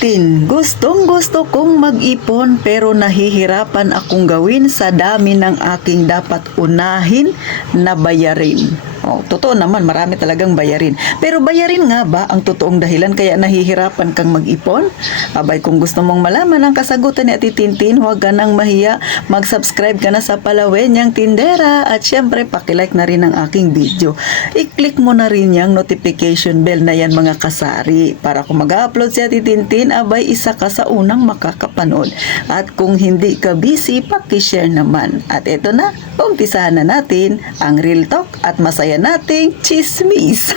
Gustong-gusto kong mag-ipon pero nahihirapan akong gawin sa dami ng aking dapat unahin na bayarin. Totoo naman, marami talagang bayarin. Pero bayarin nga ba ang totoong dahilan kaya nahihirapan kang mag-ipon? Abay, kung gusto mong malaman ang kasagutan ni Ate Tintin, huwag ka nang mahiya. Mag-subscribe ka na sa Palawenyang Tindera at syempre, pakilike na rin ang aking video. I-click mo na rin yung notification bell na yan mga kasari para kung mag-upload si Ate Tintin, abay, isa ka sa unang makakapanood. At kung hindi ka busy, pakishare naman. At ito na, umpisahan na natin ang Real Talk at masaya nating chismis.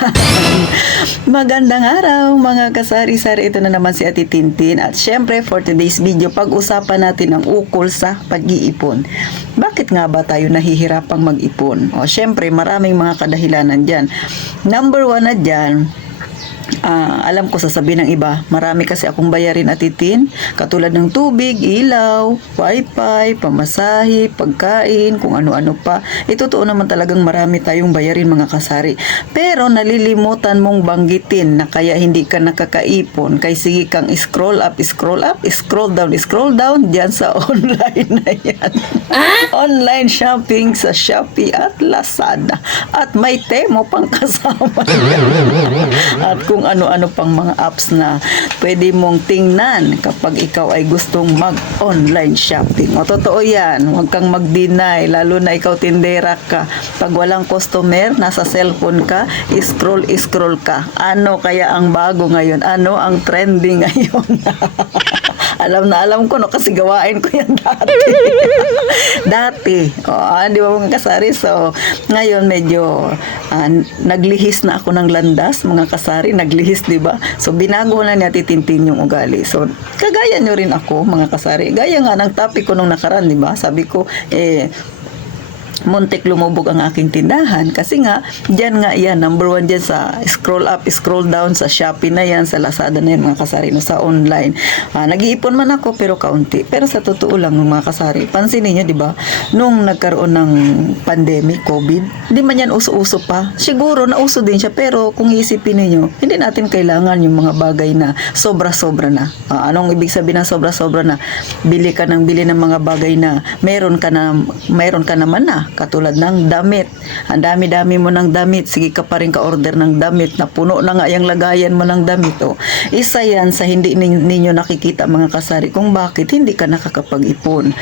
Magandang araw mga kasari-sari, ito na naman si Ate Tintin at syempre for today's video pag-usapan natin ang ukol sa pag-iipon. Bakit nga ba tayo nahihirapang mag-ipon? Syempre maraming mga kadahilanan dyan. Number 1 na dyan, alam ko sasabihin ng iba, marami kasi akong bayarin Ate Tin, katulad ng tubig, ilaw, wifi, pamasahe, pagkain, kung ano-ano pa. Totoo naman talagang marami tayong bayarin mga kasari. Pero nalilimutan mong banggitin na kaya hindi ka nakakaipon, kay sige kang scroll up, scroll down dyan sa online na yan. Online shopping sa Shopee at Lazada. At may Temo pang kasama. At kung ano-ano pang mga apps na pwede mong tingnan kapag ikaw ay gustong mag-online shopping. Totoo yan. Huwag kang mag-deny. Lalo na ikaw tindera ka. Pag walang customer, nasa cellphone ka, scroll ka. Ano kaya ang bago ngayon? Ano ang trending ngayon? Alam ko, no, kasi gawain ko yan dati. Di ba mga kasari? So, ngayon medyo naglihis na ako ng landas, mga kasari, naglihis, di ba? So, binago na niya titintin yung ugali. So, kagaya nyo rin ako, mga kasari. Gaya nga ng topic ko nung nakaraan, di ba? Sabi ko, muntik lumubog ang aking tindahan kasi nga, dyan nga yan, number 1 dyan sa scroll up, scroll down sa Shopee na yan, sa Lazada na yan mga kasari, no, sa online. Nag-iipon man ako pero kaunti. Pero sa totoo lang mga kasari, pansinin nyo, di ba, nung nagkaroon ng pandemic, COVID, hindi man yan uso-uso pa. Siguro nauso din siya pero kung iisipin niyo, hindi natin kailangan yung mga bagay na sobra-sobra na. Anong ibig sabihin ng sobra-sobra na? Bili ka ng mga bagay na meron ka naman na. Katulad ng damit. Ang dami-dami mo ng damit. Sige ka pa rin ka-order ng damit na puno na nga yung lagayan mo ng damit. Isa yan sa hindi ninyo nakikita mga kasari kung bakit hindi ka nakakapag-ipon.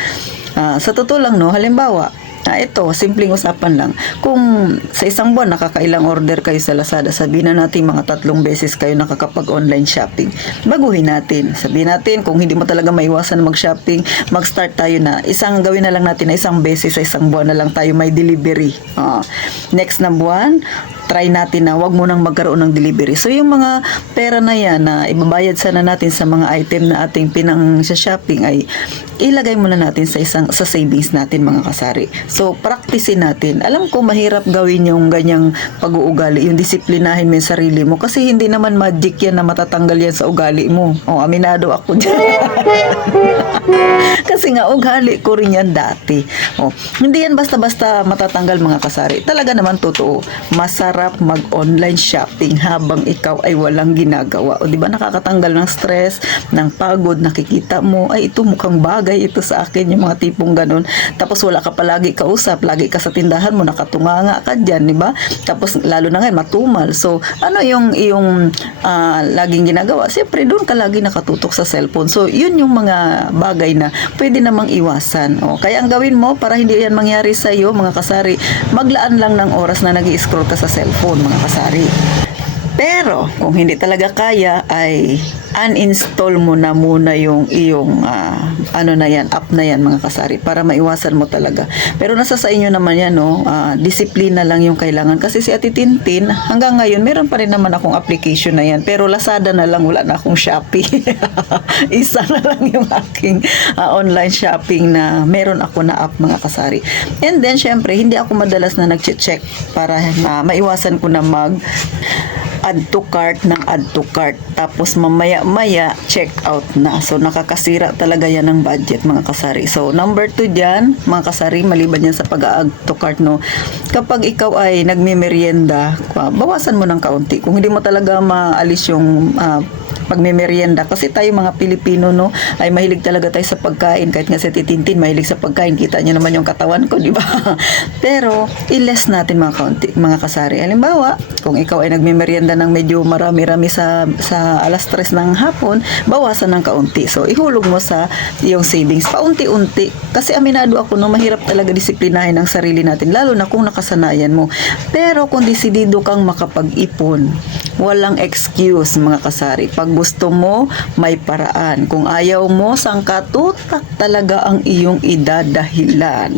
Sa totoo lang, no, halimbawa, ito, simpleng usapan lang. Kung sa isang buwan nakakailang order kayo sa Lazada, sabihin na natin mga 3 beses kayo nakakapag-online shopping. Baguhin natin. Sabihin natin, kung hindi mo talaga maiwasan mag-shopping, mag-start tayo na. Gawin na lang natin na 1 beses sa isang buwan na lang tayo may delivery. Next na buwan, try natin na wag mo nang magkaroon ng delivery. So, yung mga pera na yan na ibabayad sana natin sa mga item na ating sa shopping ay ilagay muna natin sa savings natin mga kasari. So, practicein natin. Alam ko mahirap gawin yung ganyang pag-uugali, yung disiplinahin mo yung sarili mo kasi hindi naman magic yan na matatanggal yan sa ugali mo. Aminado ako dyan. Kasi nga, ugali ko rin yan dati. Hindi yan basta-basta matatanggal mga kasari. Talaga naman totoo. Masarap mag-online shopping habang ikaw ay walang ginagawa. Di ba nakakatanggal ng stress, ng pagod, nakikita mo, ay ito mukhang bagay ito sa akin, yung mga tipong ganun. Tapos wala ka palagi kausap, lagi ka sa tindahan mo, nakatunganga ka dyan, di ba? Tapos lalo na ngayon, matumal. So, ano yung laging ginagawa? Siyempre, doon ka lagi nakatutok sa cellphone. So, yun yung mga bagay na pwede namang iwasan. Kaya ang gawin mo para hindi yan mangyari sa iyo, mga kasari, maglaan lang ng oras na nag-i-scroll ka sa cellphone, mga kasari. Pero, kung hindi talaga kaya, ay uninstall mo na muna yung iyong app na yan mga kasari para maiwasan mo talaga. Pero nasa sa inyo naman yan, no? Disiplina lang yung kailangan. Kasi si Ate Tintin, hanggang ngayon, meron pa rin naman akong application na yan. Pero Lazada na lang, wala na akong Shopee. Isa na lang yung aking online shopping na meron ako na app mga kasari. And then, syempre, hindi ako madalas na nag-check para maiwasan ko na add to cart ng add to cart. Tapos mamaya-maya check out na. So nakakasira talaga yan ng budget mga kasari. So number 2 dyan, mga kasari, maliban yan sa pag-add to cart, no, kapag ikaw ay nagme-merienda, bawasan mo ng kaunti. Kung hindi mo talaga maalis yung pagmemeryenda. Kasi tayo mga Pilipino, no, ay mahilig talaga tayo sa pagkain. Kahit nga si Titintin, mahilig sa pagkain. Kita niyo naman yung katawan ko, di ba? Pero, i-less natin mga kasari. Halimbawa, kung ikaw ay nagmemeryenda ng medyo marami-rami sa alas 3 ng hapon, bawasan ng kaunti. So, ihulog mo sa iyong savings. Paunti-unti. Kasi aminado ako, no, mahirap talaga disiplinahin ang sarili natin. Lalo na kung nakasanayan mo. Pero, kung desidido kang makapag-ipon, walang excuse mga kasari. Pag gusto mo, may paraan. Kung ayaw mo, sangkatutak talaga ang iyong idadahilan.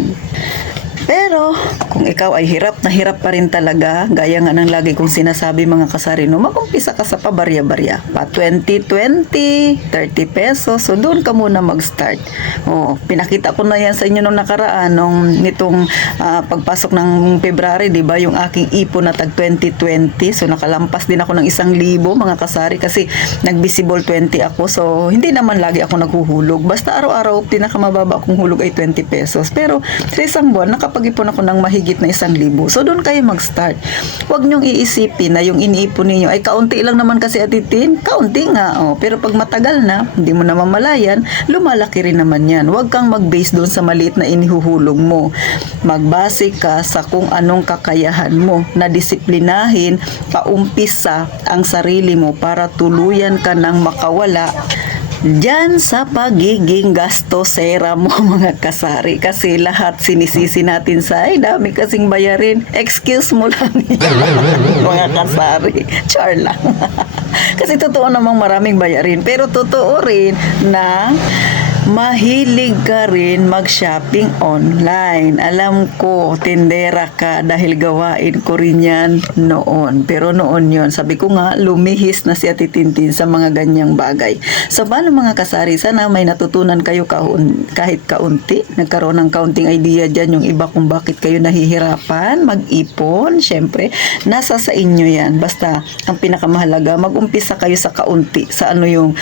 Pero, kung ikaw ay hirap na hirap pa rin talaga, gaya nga ng lagi kong sinasabi mga kasari, no, mag-umpisa ka sa pabarya-barya. Pa 20-20, 30 pesos. So, doon ka muna mag-start. Oh, pinakita ko na yan sa inyo nung nakaraan, nitong pagpasok ng February, di ba, yung aking ipon na tag 20-20. So, nakalampas din ako ng 1,000 mga kasari kasi nag-visible 20 ako. So, hindi naman lagi ako naghuhulog. Basta araw-araw, pinakamababa akong hulog ay 20 pesos. Pero, sa isang buwan, nakapag-ipon ako ng mahigit na 1,000. So, doon kayo mag-start. Huwag niyong iisipin na yung iniipon ninyo ay kaunti lang naman kasi atitin. Kaunti nga. Oh. Pero pag matagal na, hindi mo na mamalayan, lumalaki rin naman yan. Huwag kang mag-base doon sa maliit na inihuhulog mo. Magbase ka sa kung anong kakayahan mo na disiplinahin, paumpisa ang sarili mo para tuluyan ka ng makawala diyan sa pagiging gastosera mo mga kasari. Kasi lahat sinisisi natin sa ay dami kasing bayarin. Excuse mo lang mga kasari. Char lang. Kasi totoo namang maraming bayarin. Pero totoo rin na mahilig ka rin mag-shopping online. Alam ko, tindera ka dahil gawain ko rin yan noon. Pero noon yon, sabi ko nga, lumihis na si Ate Tintin sa mga ganyang bagay. So, paano mga kasari? Sana may natutunan kayo kahit kaunti. Nagkaroon ng kaunting idea dyan yung iba kung bakit kayo nahihirapan mag-ipon. Siyempre, nasa sa inyo yan. Basta, ang pinakamahalaga, mag-umpisa kayo sa kaunti. Sa ano yung,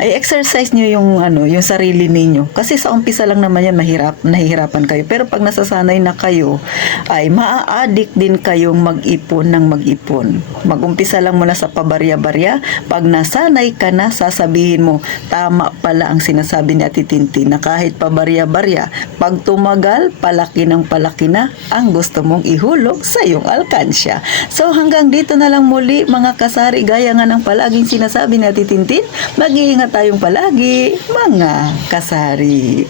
i-exercise nyo yung sarili ninyo. Kasi sa umpisa lang naman yan, nahihirapan kayo. Pero pag nasasanay na kayo, ay maa-addict din kayong mag-ipon ng mag-ipon. Mag-umpisa lang muna sa pabarya-barya. Pag nasanay ka na, sasabihin mo, tama pala ang sinasabi ni Ate Tintin na kahit pabarya-barya, pag tumagal, palaki ng palaki na ang gusto mong ihulog sa iyong alkansya. So hanggang dito na lang muli mga kasari, gaya nga ng palaging sinasabi ni Ate Tintin, mag-iingat tayong palagi mga kasari.